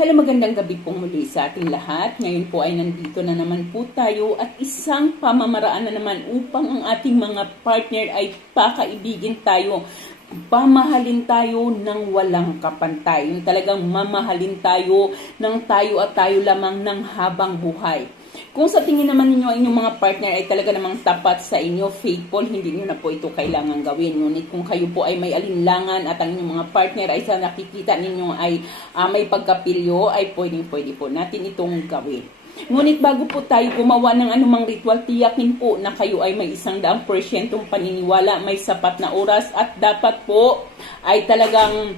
Hello, magandang gabi po muli sa ating lahat. Ngayon po ay nandito na naman po tayo at isang pamamaraan na naman upang ang ating mga partner ay pakaibigin tayo. Pamahalin tayo ng walang kapantay. Yung talagang mamahalin tayo ng tayo at tayo lamang ng habang buhay. Kung sa tingin naman ninyo inyong mga partner ay talaga namang tapat sa inyo, faithful, hindi nyo na po ito kailangan gawin. Ngunit kung kayo po ay may alinlangan at ang inyong mga partner ay sa nakikita ninyo ay may pagkapilyo, ay pwede po natin itong gawin. Ngunit bago po tayo gumawa ng anumang ritual, tiyakin po na kayo ay may 100% paniniwala, may sapat na oras at dapat po ay talagang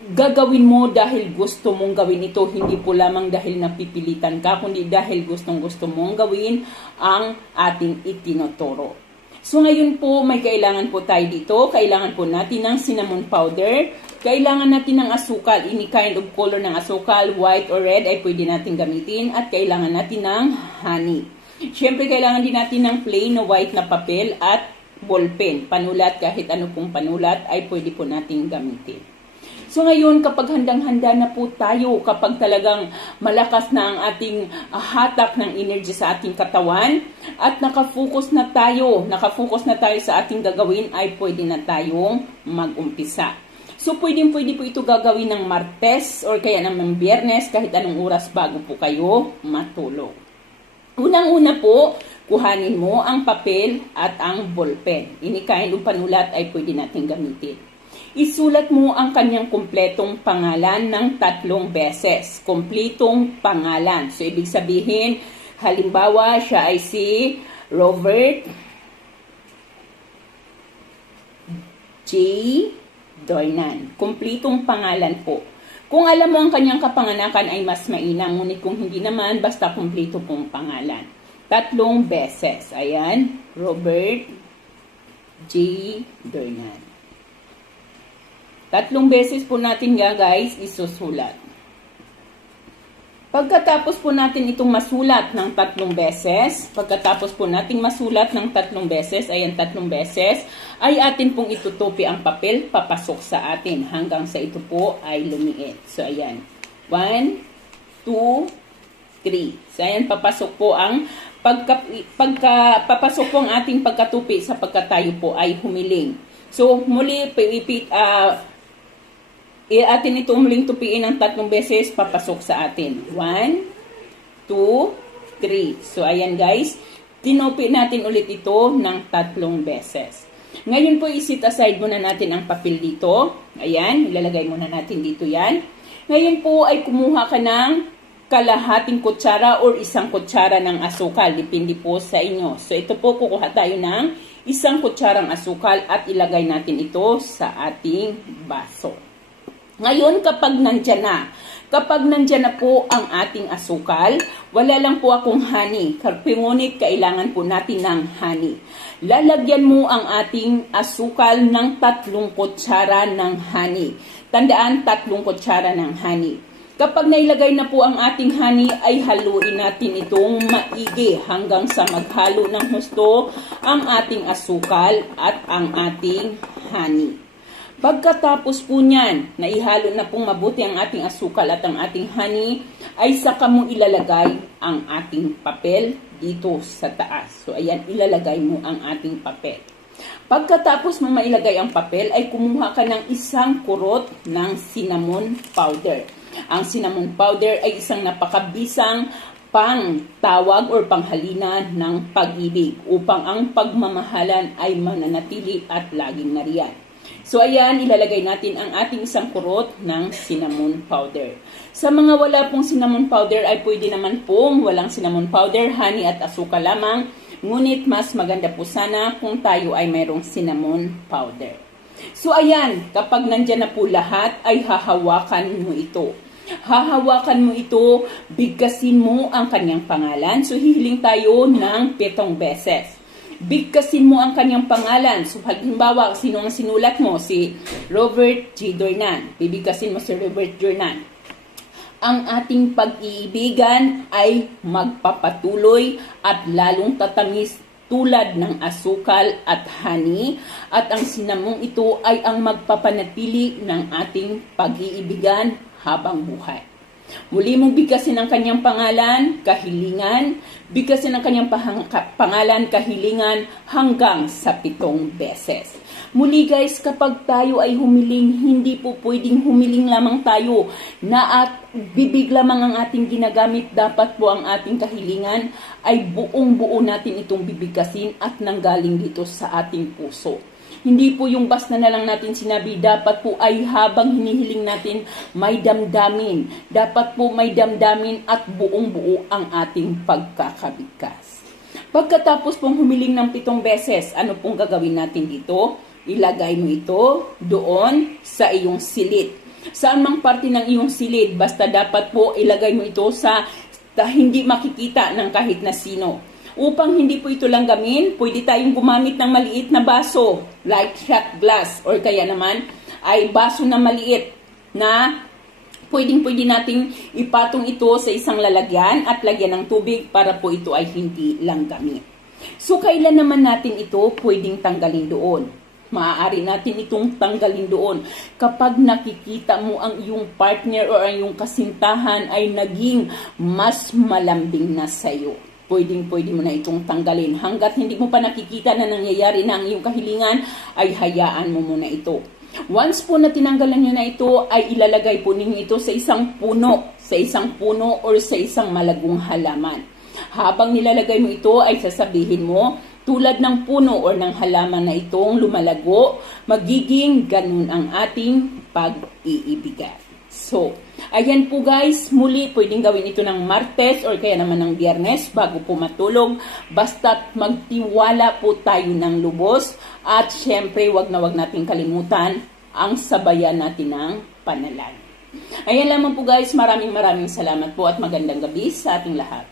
gagawin mo dahil gusto mong gawin ito, hindi po lamang dahil napipilitan ka, kundi dahil gusto mong gawin ang ating itinuturo. So ngayon po, may kailangan po tayo dito. Kailangan po natin ng cinnamon powder. Kailangan natin ng asukal. Any kind of color ng asukal, white or red, ay pwede natin gamitin. At kailangan natin ng honey. Siyempre, kailangan din natin ng plain na white na papel at ballpen. Panulat, kahit ano pong panulat, ay pwede po natin gamitin. So ngayon, kapag handang-handa na po tayo, kapag talagang malakas na ang ating hatak ng energy sa ating katawan at nakafocus na tayo sa ating gagawin, ay pwede na tayong mag-umpisa. So pwede po ito gagawin ng Martes or kaya ng Biyernes, kahit anong oras bago po kayo matulog. Unang-una po, kuhanin mo ang papel at ang ballpen. Inikain o panulat ay pwede natin gamitin. Isulat mo ang kanyang kumpletong pangalan ng 3 beses. Kumpletong pangalan. So, ibig sabihin, halimbawa, siya ay si Robert J. Dornan. Kumpletong pangalan po. Kung alam mo ang kanyang kapanganakan ay mas mainam. Ngunit kung hindi naman, basta kumpleto pong pangalan. 3 beses. Ayan, Robert J. Dornan. 3 beses po natin guys isusulat. Pagkatapos po natin itong masulat ng 3 beses, ayan 3 beses, ay atin pong itutupi ang papel papasok sa atin hanggang sa ito po ay lumiit. So ayan, 1, 2, 3. So ayan, papasok po ang papasok po ang ating pagkatupi sapagkat tayo po ay humiling. So muli, atin itong muling tupiin ng 3 beses, papasok sa atin. 1, 2, 3. So, ayan guys, tinupi natin ulit ito ng 3 beses. Ngayon po, isit aside muna natin ang papel dito. Ayan, ilalagay muna natin dito yan. Ngayon po ay kumuha ka ng kalahating kutsara or 1 kutsara ng asukal. Depende po sa inyo. So, ito po, kukuha tayo ng 1 kutsarang asukal at ilagay natin ito sa ating baso. Ngayon, kapag nandyan na po ang ating asukal, wala lang po akong honey. Ngunit kailangan po natin ng honey. Lalagyan mo ang ating asukal ng 3 kutsara ng honey. Tandaan, 3 kutsara ng honey. Kapag nailagay na po ang ating honey, ay haluin natin itong maigi hanggang sa maghalo ng husto ang ating asukal at ang ating honey. Pagkatapos po niyan, naihalo na pong mabuti ang ating asukal at ang ating honey, ay saka mo ilalagay ang ating papel dito sa taas. So, ayan, ilalagay mo ang ating papel. Pagkatapos mo mailagay ang papel, ay kumuha ka ng 1 kurot ng cinnamon powder. Ang cinnamon powder ay isang napakabisang pangtawag or panghalina ng pag-ibig upang ang pagmamahalan ay mananatili at laging nariyan. So, ayan, ilalagay natin ang ating 1 kurot ng cinnamon powder. Sa mga wala pong cinnamon powder, ay pwede naman pong walang cinnamon powder, honey at asukal lamang. Ngunit, mas maganda po sana kung tayo ay mayroong cinnamon powder. So, ayan, kapag nandyan na po lahat, ay hahawakan mo ito. Hahawakan mo ito, bigkasin mo ang kanyang pangalan. So, hihiling tayo ng 7 beses. Bigkasin mo ang kanyang pangalan. So, halimbawa, sino ang sinulat mo? Si Robert J. Dornan. Bibigkasin mo si Robert Dornan. Ang ating pag-iibigan ay magpapatuloy at lalong tatamis tulad ng asukal at honey. At ang sinamong ito ay ang magpapanatili ng ating pag-iibigan habang buhay. Muli mong bigkasin ang kanyang pangalan, kahilingan, bigkasin ang kanyang pangalan, kahilingan hanggang sa 7 beses. Muli guys, kapag tayo ay humiling, hindi po pwedeng humiling lamang tayo na at bibig lamang ang ating ginagamit. Dapat po ang ating kahilingan ay buong-buo natin itong bibigkasin at nanggaling dito sa ating puso. Hindi po yung basta na lang natin sinabi, dapat po ay habang hinihiling natin, may damdamin. Dapat po may damdamin at buong-buo ang ating pagkakabigkas. Pagkatapos pong humiling ng 7 beses, ano pong gagawin natin dito? Ilagay mo ito doon sa iyong silid. Saan mang parte ng iyong silid, basta dapat po ilagay mo ito sa hindi makikita ng kahit na sino. Upang hindi po ito langgamin, pwede tayong gumamit ng maliit na baso, like shot glass, or kaya naman ay baso na maliit na pwede nating ipatong ito sa isang lalagyan at lagyan ng tubig para po ito ay hindi langgamin. So, kailan naman natin ito pwedeng tanggalin doon? Maaari natin itong tanggalin doon kapag nakikita mo ang iyong partner o ang iyong kasintahan ay naging mas malambing na sa'yo. Pwede mo na itong tanggalin. Hanggat hindi mo pa nakikita na nangyayari na ang iyong kahilingan, ay hayaan mo muna ito. Once po na tinanggalan nyo na ito, ay ilalagay po ninyo ito sa isang puno or sa isang malagong halaman. Habang nilalagay mo ito, ay sasabihin mo, tulad ng puno or ng halaman na itong lumalago, magiging ganun ang ating pag-iibigan. So, ayan po guys, muli pwedeng gawin ito ng Martes or kaya naman ng Biyernes bago po matulog. Basta't magtiwala po tayo ng lubos at syempre wag nating kalimutan ang sabayan natin ng panalangin. Ayan lamang po guys, maraming salamat po at magandang gabi sa ating lahat.